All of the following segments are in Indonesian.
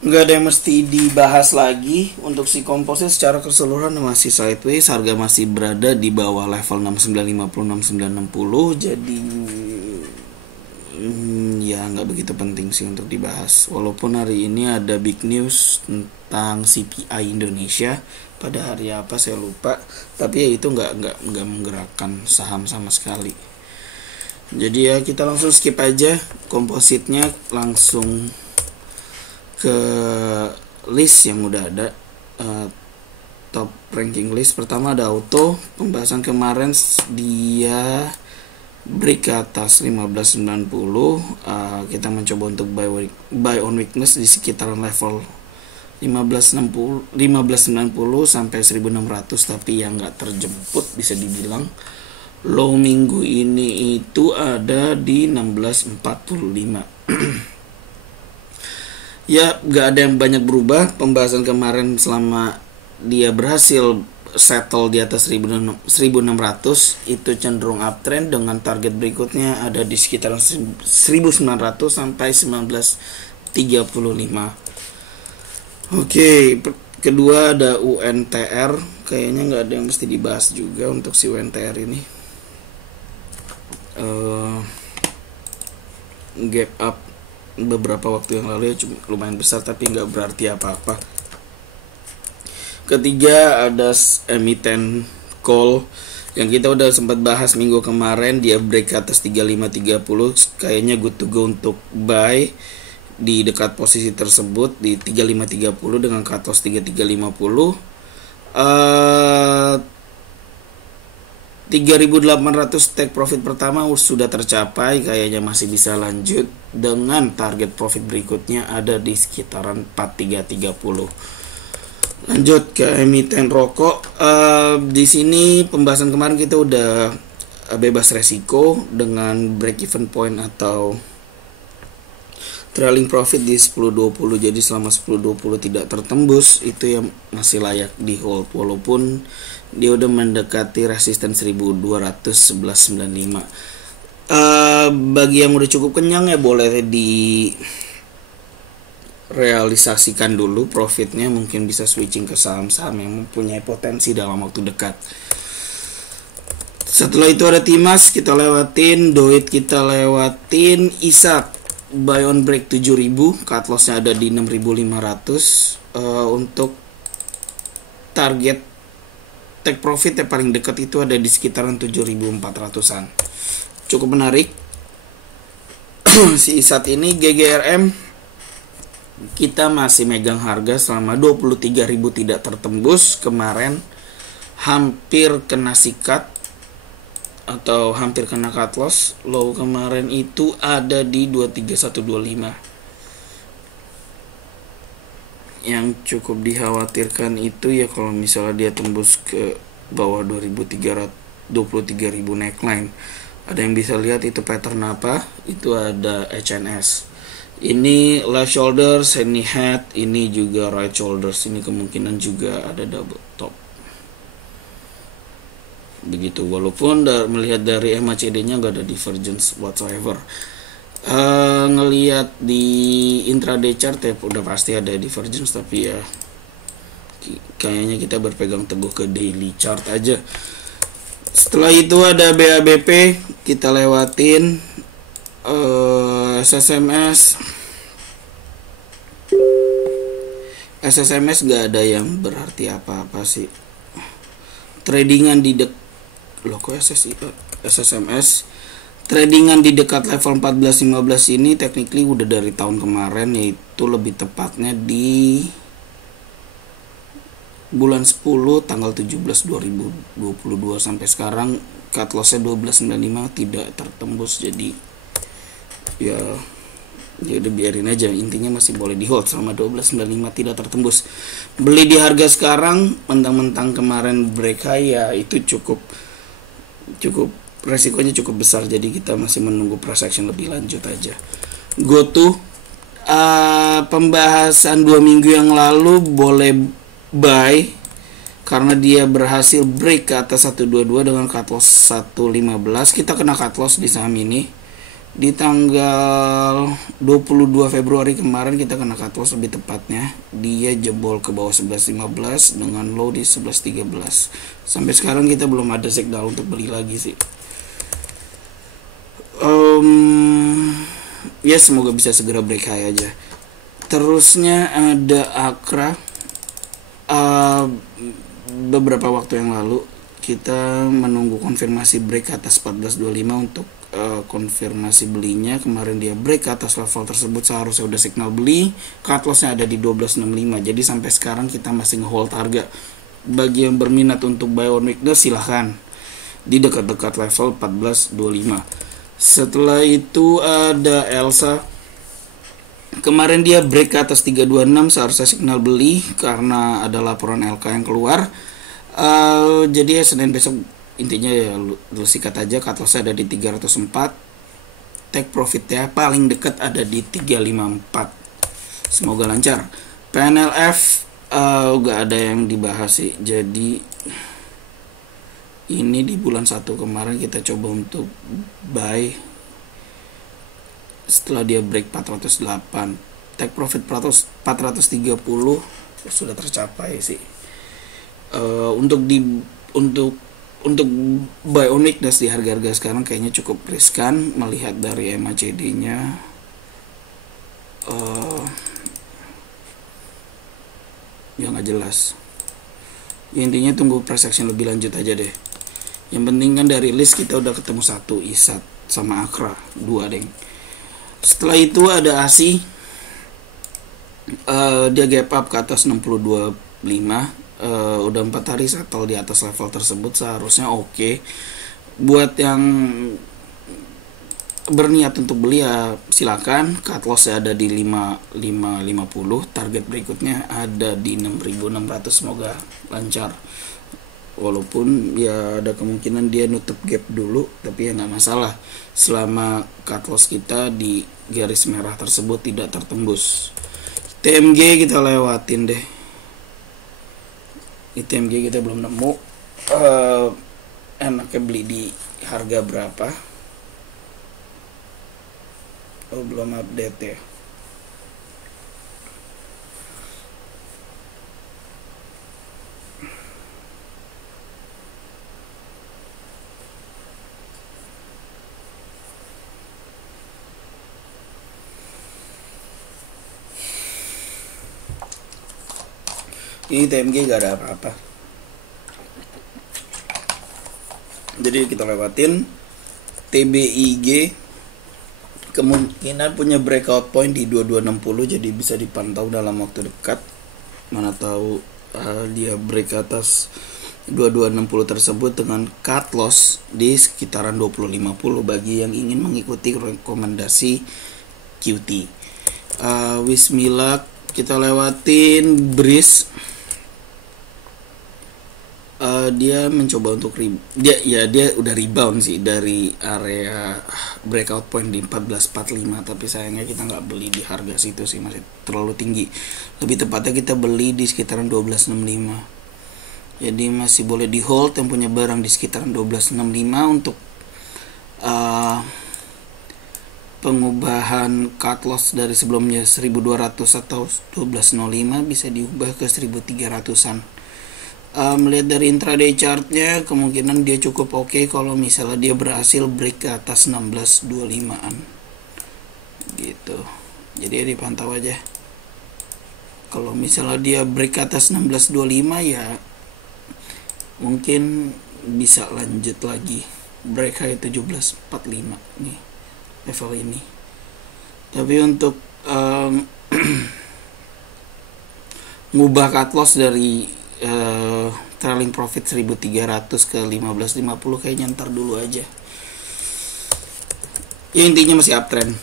nggak ada yang mesti dibahas lagi. Untuk si komposit secara keseluruhan masih sideways, harga masih berada di bawah level 6950 6960. Jadi ya nggak begitu penting sih untuk dibahas. Walaupun hari ini ada big news tentang CPI Indonesia pada hari apa saya lupa, tapi ya itu nggak menggerakkan saham sama sekali. Jadi ya kita langsung skip aja kompositnya, langsung ke list yang udah ada. Top ranking list pertama ada auto. Pembahasan kemarin dia break ke atas 1590. Kita mencoba untuk buy on weakness di sekitaran level 1590 sampai 1600, tapi yang nggak terjemput bisa dibilang. Low minggu ini itu ada di 1645. Ya nggak ada yang banyak berubah. Pembahasan kemarin selama dia berhasil settle di atas 1600 itu cenderung uptrend, dengan target berikutnya ada di sekitar 1900 sampai 1935. Oke, kedua ada UNTR. Kayaknya nggak ada yang mesti dibahas juga untuk si UNTR ini. Gap up beberapa waktu yang lalu ya cuma lumayan besar, tapi nggak berarti apa-apa. Ketiga ada emiten call yang kita udah sempat bahas minggu kemarin. Dia break ke atas 3530, kayaknya good to go untuk buy di dekat posisi tersebut di 3530 dengan cut loss 3350. 3.800 take profit pertama sudah tercapai, kayaknya masih bisa lanjut dengan target profit berikutnya ada di sekitaran 4330. Lanjut ke emiten rokok. Di sini pembahasan kemarin kita udah bebas resiko dengan break even point atau trailing profit di 10.20. Jadi selama 10.20 tidak tertembus, itu yang masih layak di hold, walaupun dia udah mendekati resisten 1211.95. Bagi yang udah cukup kenyang ya boleh di realisasikan dulu profitnya, mungkin bisa switching ke saham-saham yang mempunyai potensi dalam waktu dekat. Setelah itu ada Timas kita lewatin, Doit kita lewatin, Isak buy on break 7.000, cut lossnya ada di 6.500. Untuk target take profit yang paling dekat itu ada di sekitaran 7.400-an. Cukup menarik. Si Isat ini GGRM kita masih megang harga selama 23.000 tidak tertembus. Kemarin hampir kena sikat atau hampir kena cut loss. Low kemarin itu ada di 23125. Yang cukup dikhawatirkan itu ya kalau misalnya dia tembus ke bawah 23.000 neckline. Ada yang bisa lihat itu pattern apa? Itu ada HNS. Ini left shoulders, ini head, ini juga right shoulders. Ini kemungkinan juga ada double top. Begitu, walaupun melihat dari MACD-nya nggak ada divergence whatsoever. Ngelihat di intraday chart ya udah pasti ada divergence, tapi ya kayaknya kita berpegang teguh ke daily chart aja. Setelah itu ada BABP kita lewatin. SSMS gak ada yang berarti apa-apa sih. Tradingan di SSMS tradingan di dekat level 14-15 ini technically udah dari tahun kemarin, yaitu lebih tepatnya di bulan 10 tanggal 17 2022 sampai sekarang cut lossnya 12.95 tidak tertembus. Jadi ya udah biarin aja, intinya masih boleh di hold selama 12.95 tidak tertembus. Beli di harga sekarang mentang-mentang kemarin break high ya itu cukup resikonya cukup besar, jadi kita masih menunggu price action lebih lanjut aja. Go to pembahasan 2 minggu yang lalu boleh buy karena dia berhasil break ke atas 122 dengan cut loss 115. Kita kena cut loss di saham ini Di tanggal 22 Februari kemarin kita kena cut loss, lebih tepatnya dia jebol ke bawah 11.15 dengan low di 11.13. Sampai sekarang kita belum ada signal untuk beli lagi sih. Ya semoga bisa segera break high aja. Terusnya ada Akra. Beberapa waktu yang lalu kita menunggu konfirmasi break atas 14.25 untuk konfirmasi belinya. Kemarin dia break ke atas level tersebut, seharusnya udah signal beli. Cut lossnya ada di 12.65. Jadi sampai sekarang kita masih nge-hold harga. Bagi yang berminat untuk buy on weakness silahkan di dekat-dekat level 14.25. Setelah itu ada Elsa. Kemarin dia break ke atas 326, seharusnya signal beli karena ada laporan LK yang keluar. Jadi ya Senin besok intinya ya lu sikat aja. Cut loss ada di 304. Take profit ya paling dekat ada di 354. Semoga lancar. PNLF gak ada yang dibahas sih. Jadi ini di bulan 1 kemarin kita coba untuk buy setelah dia break 408. Take profit 430 sudah tercapai sih. Untuk buy on weakness di harga-harga sekarang kayaknya cukup riskan melihat dari MACD-nya. Ya nggak jelas. Ya, intinya tunggu price action lebih lanjut aja deh. Yang penting kan dari list kita udah ketemu 1 ISAT sama Akra 2 deng. Setelah itu ada ASI. Dia gap up ke atas 62.5. Udah 4 hari settle di atas level tersebut, seharusnya oke. Buat yang berniat untuk beli ya silakan. Cut loss ada di 5.50. Target berikutnya ada di 6.600. Semoga lancar. Walaupun ya ada kemungkinan dia nutup gap dulu, tapi ya nggak masalah selama cut loss kita di garis merah tersebut tidak tertembus. TMG kita lewatin deh. TMG kita belum nemu enaknya beli di harga berapa. Belum update ya. Ini TMG gak ada apa-apa, jadi kita lewatin. TBIG kemungkinan punya breakout point di 2260, jadi bisa dipantau dalam waktu dekat. Mana tahu dia break atas 2260 tersebut dengan cut loss di sekitaran 2050 bagi yang ingin mengikuti rekomendasi QT. Wismilak kita lewatin. Breeze dia mencoba untuk dia udah rebound sih dari area breakout point di 1445, tapi sayangnya kita nggak beli di harga situ sih, masih terlalu tinggi. Lebih tepatnya kita beli di sekitaran 1265. Jadi masih boleh di hold yang punya barang di sekitaran 1265 untuk pengubahan cut loss dari sebelumnya 1200 atau 1205 bisa diubah ke 1300-an. Melihat dari intraday chartnya kemungkinan dia cukup oke kalau misalnya dia berhasil break ke atas 1625-an gitu. Jadi ya dipantau aja. Kalau misalnya dia break ke atas 1625 ya mungkin bisa lanjut lagi break high 1745 nih level ini. Tapi untuk ngubah cut loss dari trailing profit 1300 ke 1550 kayaknya ntar dulu aja. Ya intinya masih uptrend.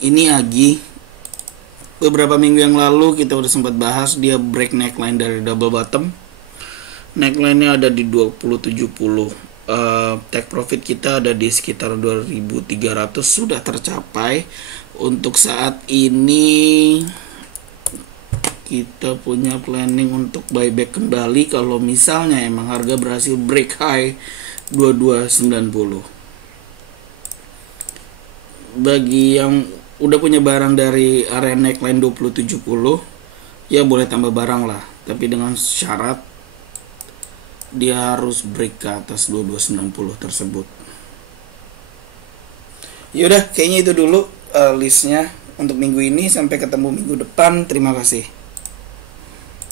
Ini Agi beberapa minggu yang lalu kita udah sempat bahas dia break neckline dari double bottom. Neckline-nya ada di 2070. Take profit kita ada di sekitar 2300 sudah tercapai. Untuk saat ini kita punya planning untuk buyback kembali kalau misalnya emang harga berhasil break high 2290. bagi yang udah punya barang dari area neckline 2070 ya boleh tambah barang lah, tapi dengan syarat dia harus break ke atas 2290 tersebut. Yaudah, kayaknya itu dulu listnya untuk minggu ini. Sampai ketemu minggu depan. Terima kasih.